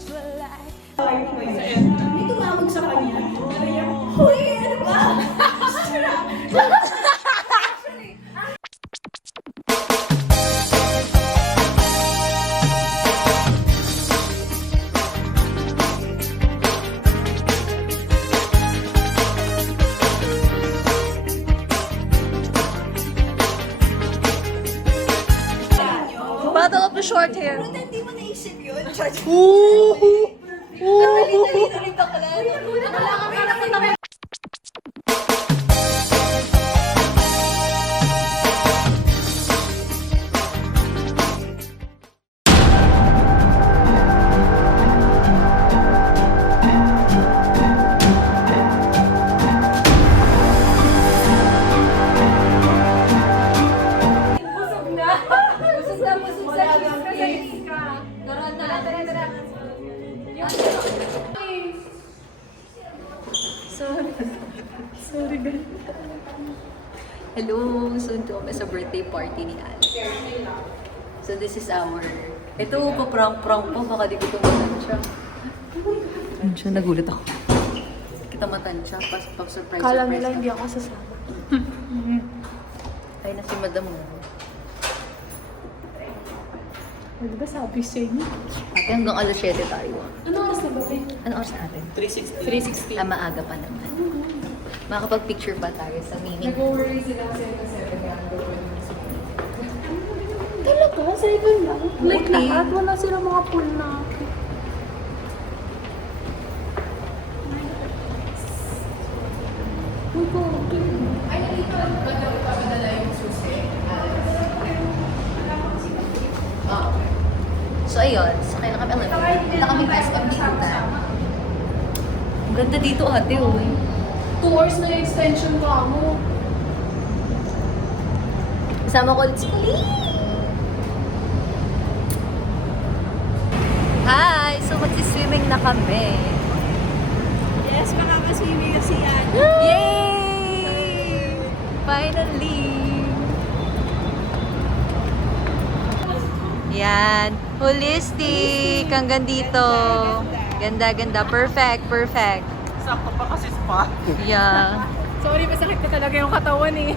May tumawag sa kanya. Hoy, ano ba? Battle of the short hair. Pero hindi mo naisip yun. Ulit ako lang. Wala kang karapat. Sorry, guys. Hello! Soon to kami sa birthday party ni Alex. So this is our... Ito, pa-prank-prank po. Baka di ko tumatansya. Ano siya? Nagulat ako. Kita matansya. Pag-surprise. Kala nila hindi ako sasama. Ay na si Madam mo. Di ba sabi sa inyo? Ate, hanggang alas 7 tayo. Ano oras na ba? Ano oras natin? 3:60. Ah, maaga pa naman. Makakapag-picture pa tayo sa meaning. Nag-worry sila kasi talaga? 7 lang? Like Okay. lahat? Wala sila mga pool na. So ayun, sakay na kami. Kita kami SM dito. Ang ganda dito ate, oh. 2 hours na yung extension ka mo. Kasama ko ulit si Colleen. Hi! So magsi-swimming na kami. Yes, makakaswimming kasi yan. Yay! Finally! Yan. Holistic. Hanggang dito. Ganda. Perfect. Sakto pa kasi spa. Yeah. Sorry, masakit ka talaga yung katawan eh.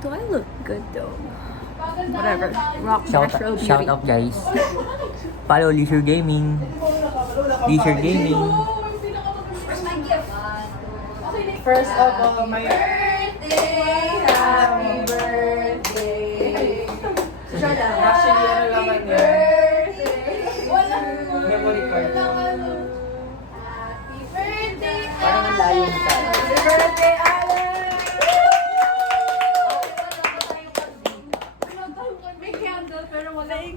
Do I look good though? Whatever. Rock natural beauty. Shout out guys. Follow Leisure Gaming. Leisure Gaming. First of all, my Happy birthday. Actually, ano laman yun? Memory card. Happy birthday, Parang ang layo sa. Happy birthday, Alex! may candle pero wala yung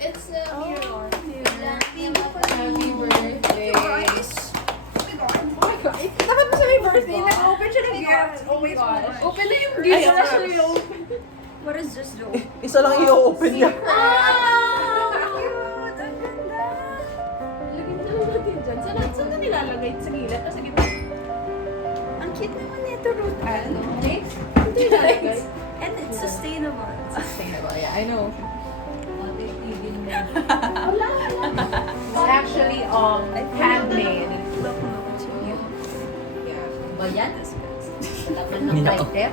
It's a mirror. Happy birthday. Dapat mo sabi birthday, nag-open siya ng gift. Oh my gosh. Open na yung gift. Actually, what is this though? Isa lang i-open niya. Cute! Ang ganda! Lagyan na lang natin dyan. Saan na nilalagay? Sa gilid? O sa gitna? Ang cute naman nito, Ruth Ann. Next? Ito yung lalagay. And it's sustainable. Sustainable, yeah, I know. It's actually handmade. Bayan, tas laman Hindi ng na ako. light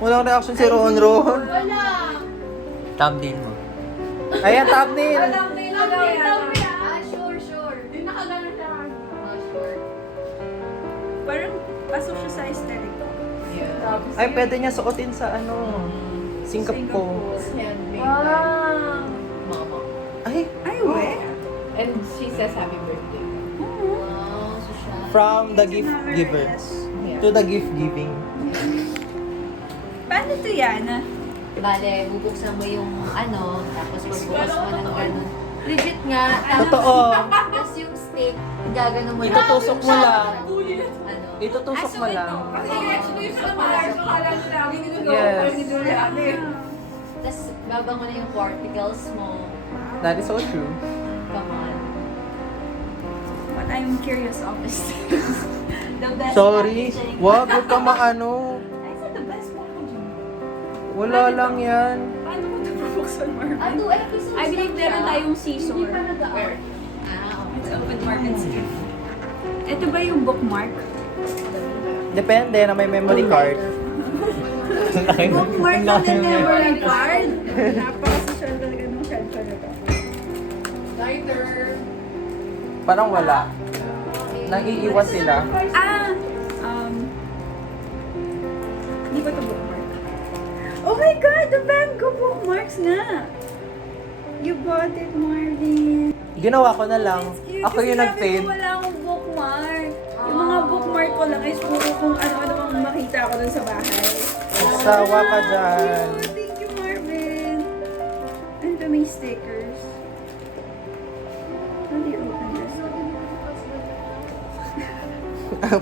Walang reaction si Ron. Wala! Thumbnail mo. Ayan, thumbnail! Sure. Hindi nakagano siya. Sure. Parang pasok siya sa aesthetic. Yeah. Ay, pwede niya suotin sa ano, Singapore. Handmade. Wow! Mama. Ay, Ay, we? And she says happy birthday. Wow, so siya. from the gift giver to the gift giving. Paano to yan? Bale, bubuksan mo yung ano, tapos magbukas mo ng ganun. Legit nga. Totoo. Tapos yung steak, gagano mo lang. Itutusok mo lang. Ano? Itutusok mo lang. Yes. Tapos babango na yung particles mo. That is so true. Come on. What I'm curious of is the best Sorry. packaging. Wag ka maano. I said the best packaging. Wala lang yan. Paano mo ito Buksan Marvin. 2 episodes I believe lang meron siya. tayong season. Hindi pa nag-out. Okay. Let's open Marvin's gift. Ito ba yung bookmark? Depende na may memory card. Bookmark ng memory card? Napaka-social talaga ng cellphone na to. Lighter. Parang wala. Nang-iiwas sila. Hindi ba ito bookmark? Oh my God! The Van Gogh bookmarks nga! You bought it, Marvin. Ginawa ko na lang. Cute, Ako kasi yung sabi nag-fade. ko wala akong bookmark. Yung mga bookmark ko lang is puro kung ano-ano ang makita ko dun sa bahay. Sawa ka dyan. Oh, thank you, Marvin. Ano ba may stickers? How do you open this?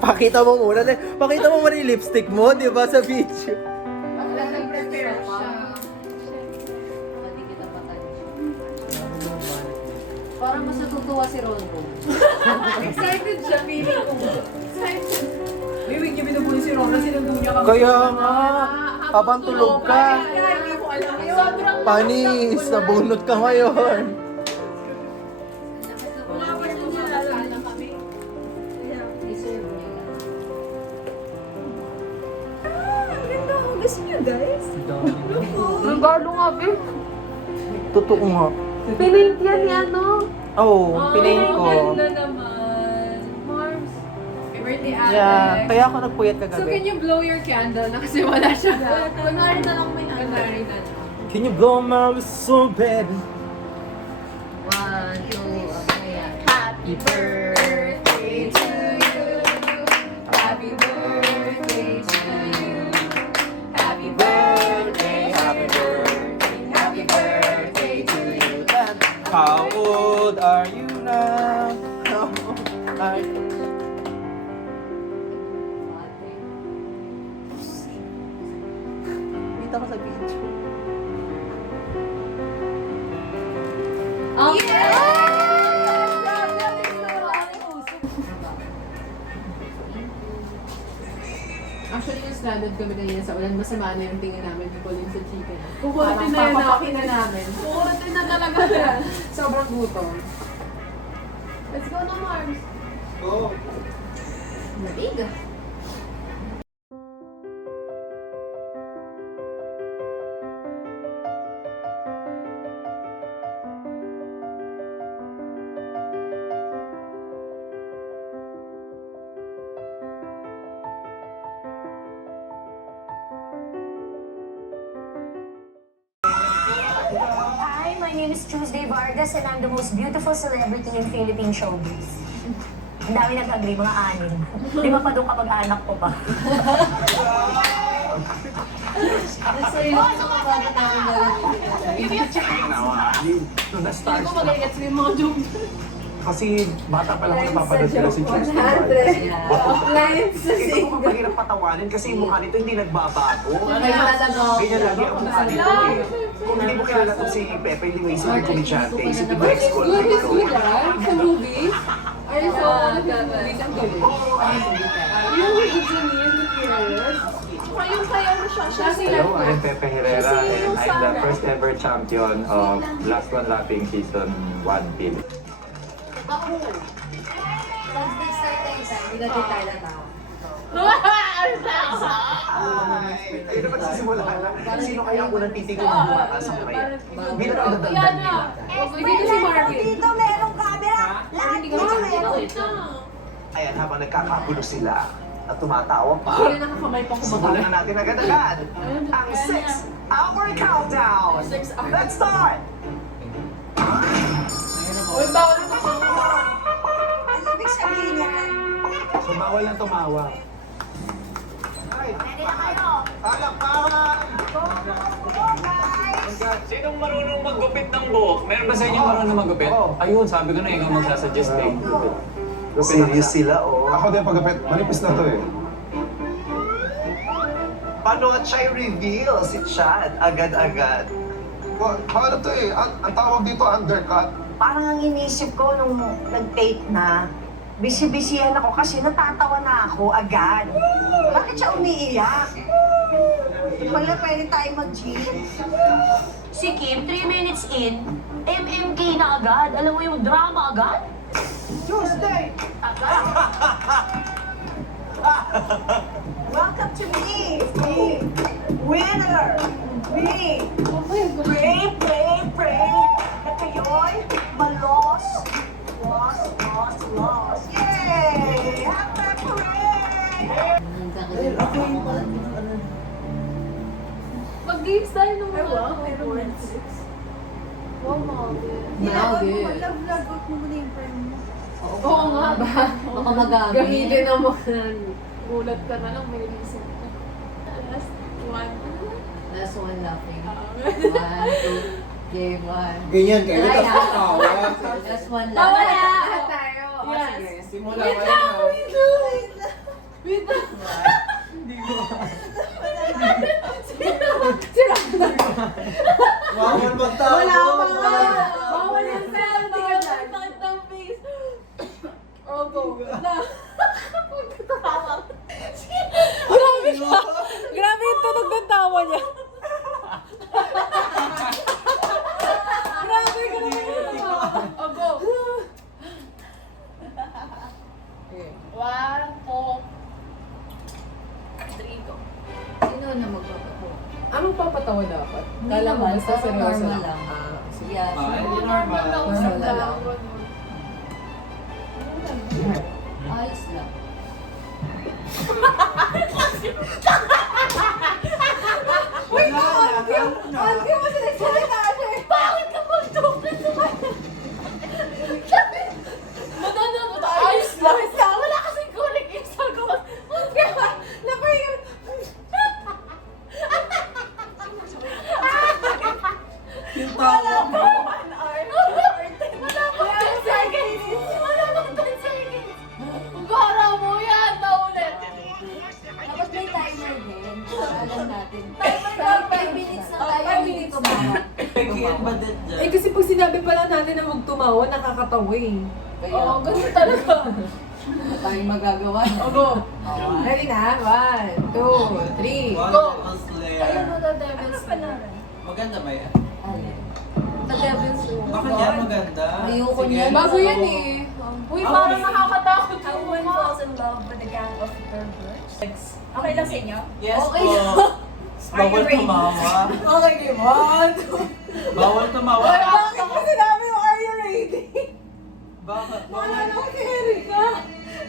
Pakita mo muna. Pakita mo muna yung lipstick mo, di ba, sa video. Nag-prepare siya. Hindi kita patay. Parang mas natutuwa si Ronron. Excited siya, feeling ko. Excited. Bibig niyo binubuli si Rona, sinundo niya kami. Kaya nga, habang tulog ka. Hindi ko alam yun. Sobrang Panis, nabunot ka ngayon. Umapasin niya lalo kami. I-serve niya yan. Ang ganda ko. Gusto niyo, guys? Regalo nga, babe. Totoo nga. Pinaint yan ni ano. Oo, pinain ko. Ganda naman. Mars. Happy birthday, Alex. Yeah, kaya ako nagpuyat So, can kagabi. you blow your candle na kasi wala siya? Kunwari na lang may Kunwari na lang. Can you blow my whistle, baby? 1, 2, okay. Happy birthday to you. Happy birthday to you. Happy birthday, happy birthday, happy birthday to you. How old are you now? How old are you? Kita ko sa video. Actually, yung stranded kami kanina sa ulan, masama na yung tingin namin people yung sa chicken. Kukulitin na yun Papapakin na namin. Kukulitin na talaga yan. Sobrang gutom. Let's go na, Mars. Go! Malig. Hi, my name is Tuesday Vargas and I'm the most beautiful celebrity in Philippine showbiz. Ang dami nag-agree, mga 6. 5 pa doon kapag anak ko pa. Nasa iyo sa mga bata namin Hindi ko mag-gets yung mga joke. Kasi bata pa lang ako napapanood nila si Tuesday. Lines sa Ito ko mahirap patawanin kasi yung mukha nito hindi nagbabago. Ganyan lagi ang mukha nito eh. Kung hindi mo kilala to si Pepe, hindi mo isipin komedyante, isipin mo ex-call You nito. do that sa movie? Are you so movies ang galing? Yung with Janine Gutierrez? Kayong kaya mo siya. Siya si Hello, I'm Pepe Herrera and I'm the first ever champion of Last One Laughing Season 1 Phil. Pag-start tayo sa hindi na din tayo natawa. Ayun na magsisimula na. Sino kaya ang unang titigil ng buka sa kamay? Hindi na ako dadagdag nila. Dito si Marvin. Dito merong camera! Lahat mo meron! Ayan, habang nagkakagulo sila at tumatawa pa, Hindi na nakakamay pa simulan na natin agad-agad ang 6-hour countdown! Let's start! Uy, bawal na pa. Ano ibig sabihin yan? So, bawal na tumawa. Ready na kayo? Palakpakan! Sinong marunong maggupit ng buhok? Meron ba sa inyo marunong maggupit? Ayun, sabi ko na ikaw magsasuggest eh. Serious sila, oh. Ako din pagkapit, manipis na to eh. Paano at siya'y reveal si Chad agad-agad? Ano to eh, ang tawag dito undercut. Parang ang inisip ko nung nag-tape na, busy-busyhan ako kasi natatawa na ako agad. Bakit siya umiiyak? Wala, pwede tayo mag-gym. Si Kim, 3 minutes in, MMK na agad. Alam mo yung drama agad? Tuesday! Agad. Welcome to me! Me! Winner! Me! Pray, pray, pray! Na kayo'y malos! Loss! Yay! Happy pray! Mag-games tayo nung mga Wow, Grabe. Love-love mo muna yung friend mo. Oo nga ba? Baka magamit. Gamitin naman. Gulat ka na lang, may reason ka. Last one. Last one laughing. 1, 2, game 1. Ganyan kayo, Ay, tapos ah. katawa. Last one Bawal laughing. lahat tayo. Yes. Simula Wait kayo lang, na. wait lang. Wait lang. Bawal magtawa. Wala pa nga. Bawal yung sound. Bawal pakit ng face. Oh, go. Na. Pagkatawa. Grabe siya. Grabe yung tunog ng tawa niya. Grabe ka naman yung tawa. Oh, go. 1, 2, 3, go. Sino na magpapatawa? Anong papatawa dapat? Hindi Kala mo naman, basta parang seryoso normal lang. lang. Ah, sige. Yeah, Normal. Normal lang. Ayos lang. Wait, Auntie mo sinasalita siya eh. Bakit ka mag-dupit naman? Madana mo tayo. Ayos lang. Wala kasing kulik yung sagot. Napahinga. Yung tawa mo. Wala pa 10 seconds. Wala pa 10 seconds. Kung garaw mo yan, naulit. Dapat may timer din. Alam natin. Timer 5 minutes na tayo. 5 minutes. Tumawa. Kaya ba din dyan? Eh kasi pag sinabi pala natin na magtumawa, nakakatawa eh. Kaya, Oo, ganun talaga. wala tayong magagawa. Ogo. Ready na? 1, 2, 3, One go! Devil's Slayer. Ayun mo, The Devil's Slayer. Maganda ba yan? Alin? The Devil's Slayer. Bakit yan maganda? Ayoko Sige. niyan. Bago yan eh. Uy, parang nakakatakot How yung one mga. falls in love with a gang of perverts. Okay lang sa inyo? Yes Okay. po. Are you Bawal ready? tumawa. Okay, game 1, 2. Bawal tumawa. Bakit mo sinabi yung are you ready? Bakit? Wala nang carry ka.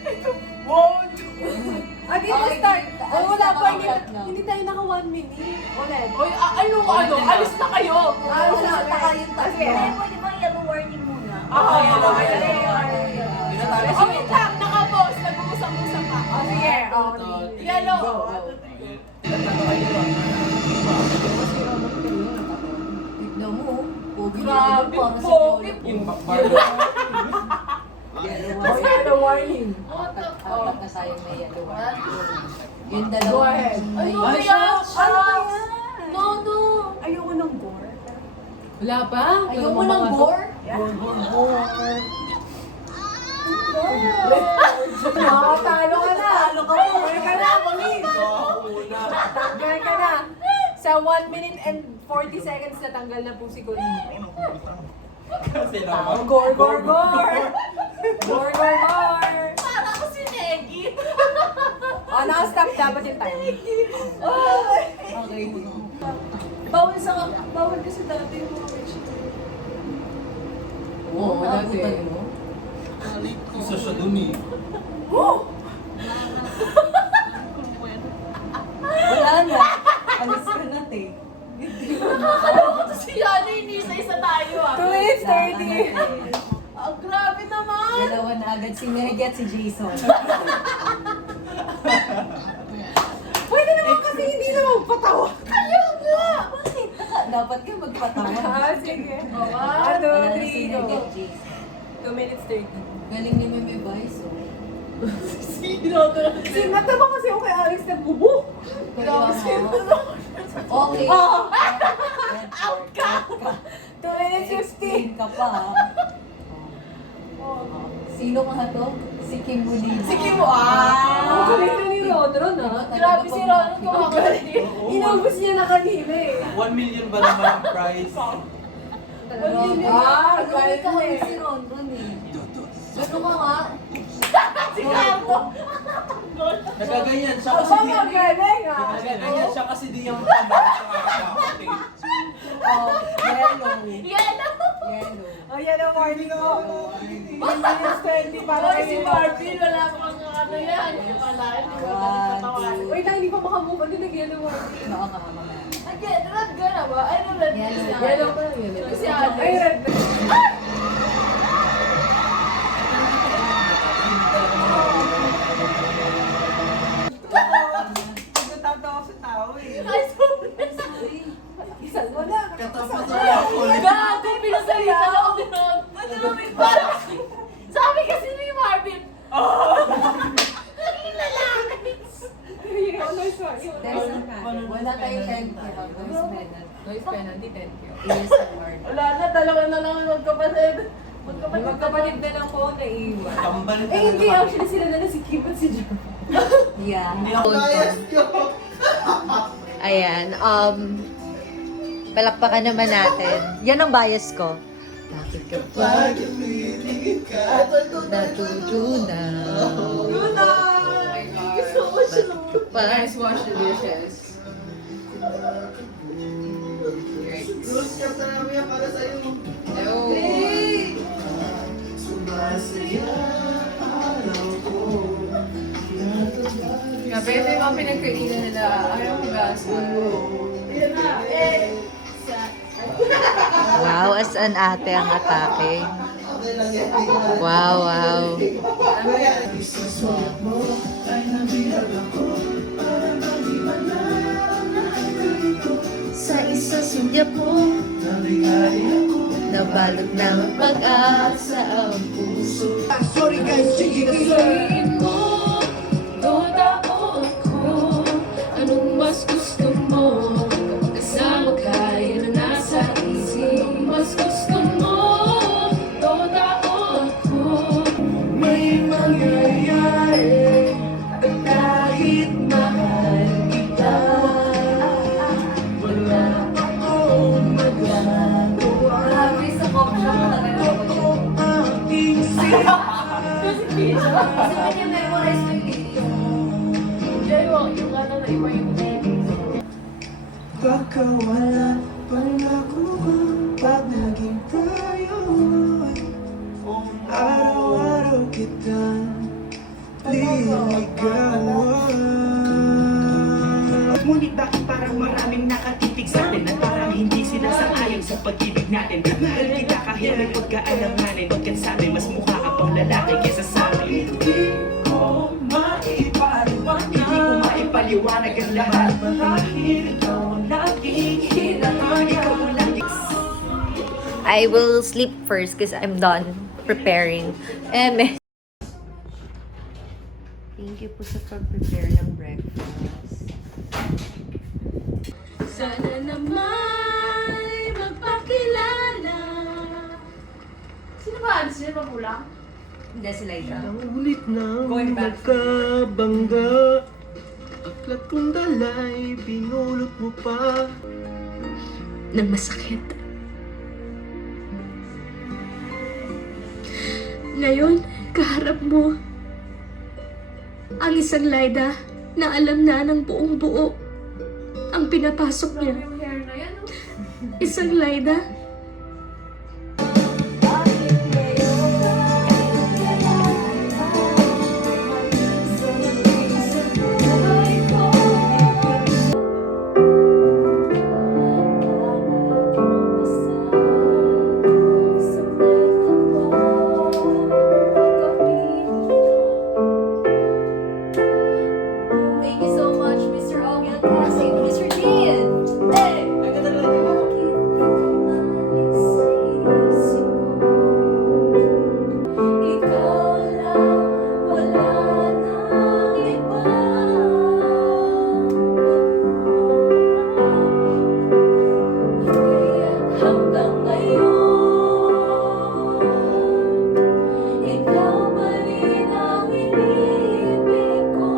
Ito, 1, 2. Ah, dito Okay, start. alis Oh, wala na pa. ulit na. Hindi tayo naka 1 minute. Ulit. Oy, ano? Alis na kayo. Alis na kayong tatlo. Sige. Pwede bang yellow warning muna? Okay, yellow okay. warning. Tinatalo Oh, wait lang. Naka-pause. Nag-uusap-usap pa. Oh, sige. Oh, yellow. Tinatalo kayo. Tignan mo. Pogi na Grabe, parang si pogi. Piolo. Yung bakbar. Oh, yellow warning. Apat na tayo may yellow warning. Yung Go dalawa. ahead. Ano Ano yan? No, no. Ayoko ng gore. Wala pa? Ayaw mo ng gore? Talo ka na. Talo ka na. Gawin ka na, Pauline. Gawin ka na. Sa 1 minute and 40 seconds natanggal na po si Colleen. Kasi naman. Gore, gore, gore! Gore, gore, gore! Para ako si Neggy. Oh, naka-stop dapat yung time. Okay. Bawal kasi dati yung mga vegetarian. Oo, Dati. naabutan mo. Isa siya dun eh. Wala na. Alis ka na, te. Nakakaloka si Yana, inisa-isa tayo ah. 2 minutes 30. Ang grabe naman! Dalawa na agad si Meg at si Jason. Pwede naman kasi hindi na magpatawa. Kayo nga! Bakit? Dapat ka magpatawa. Sige. 1, 2, Wala na si 3, Meg go. at Jason. 2 minutes 30. Galing ni Meme Vice, oh. Sinata ba kasi ako kay Alex nagbubo? Kaya nga. Okay. Out ka! 2 minutes 50. Ka pa, ha? Sino nga to? Si Kim Bonino. Sige mo, ah! Ang galing na ni Ron, ha? Grabe si Ron, kumakali. Inubos niya na kanina eh. 1 million ba naman ang prize? Galit ka kami si Ron eh. Gusto ko nga. Si Carlo. Nagaganyan siya kasi Ang magaling ah. Nagaganyan siya kasi di yung pamay. Oh, yan ang morning ko. Minus 20 para si Marvin. Wala pa kang ano yan. Wala, hindi ko patawarin. Wait lang, hindi pa makamove. Ano nagyan ng Marvin? Again, red ka na ba? Ay, red. Yellow pa lang yun. Si Alex. Ay, red. Ay, sorry. Isang wala. Gago, pinasalita ako ni Ron. Sabi kasi ni Marvin, naging lalaki. Wala tayong 10 Noise penalty 10 Yes, award. Wala na, dalawa na lang ang magkapatid. Magkapatid na lang po naiwan. Kambal Eh, hindi. Actually, sila na si Kim at si John. Yeah. Hindi ako Ayan, palakpakan naman natin. Yan ang bias ko. Bakit ka ba natutunaw? Bakit ka ba wash the dishes. Grabe, ito yung mga pinagkainan nila. Ayaw ko gasa. Wow, as an ate ang atake. Wow, wow. Sa isa sunyap mo, nabalot ng pag-asa ang puso. Sorry guys, Sabihin mo, toda o ako, anong mas gusto mo? Kapag kasama ka, yan ang nasa isip. Anong mas gusto mo, toda o ako? May mangyayari, at kahit mahal kita, wala akong magagawa. Grabe sa kopya mo talaga. Kasi kanya memorize mo yung video. Yung ano na iba yung baka wala pangako pag naging tayo. Araw-araw kitang liligawan. Ngunit bakit parang maraming nakatitig sa atin at parang hindi sila sang-ayon sa pag-ibig natin? Mahal kita kahit may pagkaalanganin. Pagkat sabi mas mukha ka pang lalaki kesa sa akin. Hindi ko maipaliwanag ang lahat. Dahil ikaw ang laging hinahanap. Ikaw ang laging I will sleep first because I'm done preparing. Thank you po sa pag-prepare ng breakfast. Sana naman magpakilala. Sino ba? Sino ba pulang? Hindi sila ito. ulit na Going back. magkabangga. Aklat kong dalay, pinulot mo pa. Nang masakit. Ngayon, kaharap mo ang isang Laida na alam na ng buong buo ang pinapasok niya. Isang Laida Thank you so much, Mr. Ogyang Kasi, Mr. Dean! Hey! ikaw lang, wala nang iba. Kaya't hanggang ngayon, ikaw pa rin ang iniibig ko.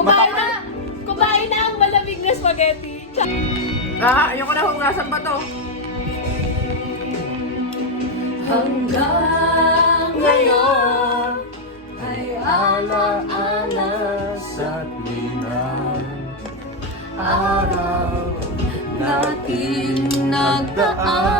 Kumain na ang malamig na spaghetti. Ayoko na hugasan pa to. Hanggang ngayon ay alaala sa linang araw natin nagdaan.